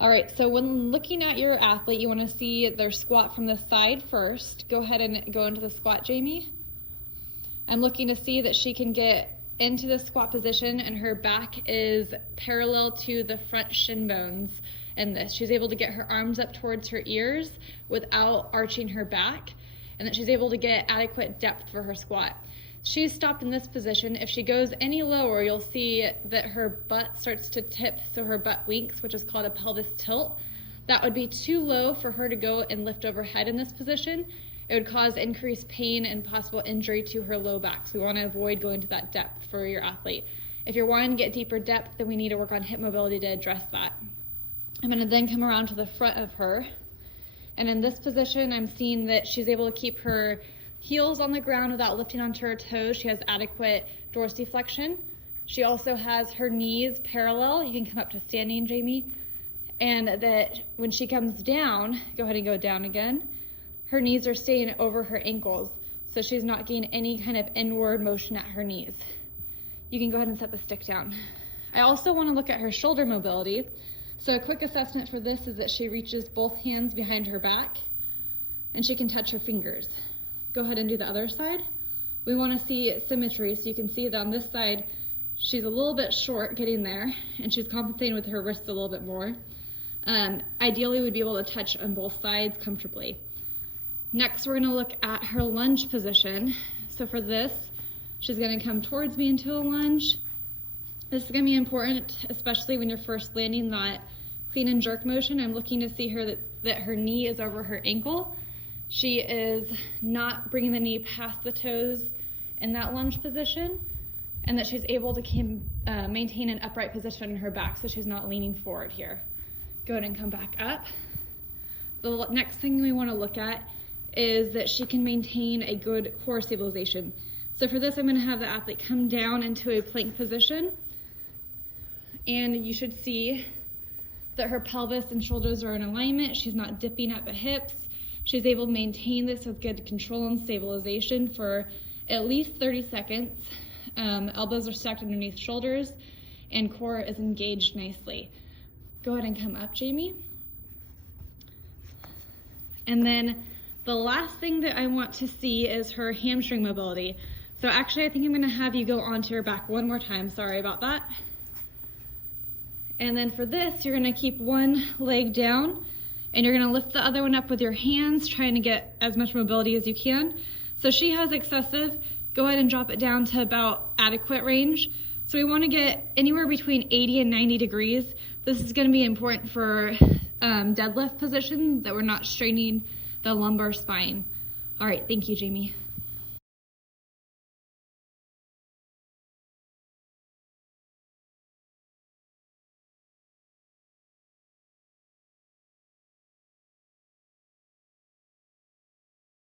All right, so when looking at your athlete, you want to see their squat from the side first. Go ahead and go into the squat, Jamie. I'm looking to see that she can get into the squat position and her back is parallel to the front shin bones in this. She's able to get her arms up towards her ears without arching her back, and that she's able to get adequate depth for her squat. She's stopped in this position. If she goes any lower, you'll see that her butt starts to tip, so her butt winks, which is called a pelvis tilt. That would be too low for her to go and lift overhead in this position. It would cause increased pain and possible injury to her low back. So we want to avoid going to that depth for your athlete. If you're wanting to get deeper depth, then we need to work on hip mobility to address that. I'm going to then come around to the front of her. And in this position, I'm seeing that she's able to keep her heels on the ground without lifting onto her toes. She has adequate dorsiflexion. She also has her knees parallel. You can come up to standing, Jamie. And that when she comes down, go ahead and go down again, her knees are staying over her ankles, so she's not getting any kind of inward motion at her knees. You can go ahead and set the stick down. I also want to look at her shoulder mobility. So a quick assessment for this is that she reaches both hands behind her back and she can touch her fingers. Go ahead and do the other side. We want to see symmetry, so you can see that on this side she's a little bit short getting there and she's compensating with her wrists a little bit more. Ideally we'd be able to touch on both sides comfortably. Next, we're going to look at her lunge position. So for this, she's going to come towards me into a lunge. This is going to be important, especially when you're first landing that clean and jerk motion. I'm looking to see her that her knee is over her ankle. She is not bringing the knee past the toes in that lunge position, and that she's able to maintain an upright position in her back, so she's not leaning forward here. Go ahead and come back up. The next thing we want to look at is that she can maintain a good core stabilization. So for this, I'm going to have the athlete come down into a plank position, and you should see that her pelvis and shoulders are in alignment. She's not dipping at the hips. She's able to maintain this with good control and stabilization for at least 30 seconds. Elbows are stacked underneath shoulders and core is engaged nicely. Go ahead and come up, Jamie. And then the last thing that I want to see is her hamstring mobility. So actually, I think I'm going to have you go onto your back one more time. Sorry about that. And then for this, you're going to keep one leg down and you're going to lift the other one up with your hands, trying to get as much mobility as you can. So she has excessive. Go ahead and drop it down to about adequate range. So we want to get anywhere between 80 and 90 degrees. This is going to be important for deadlift position, that we're not straining the lumbar spine. All right, thank you, Jamie.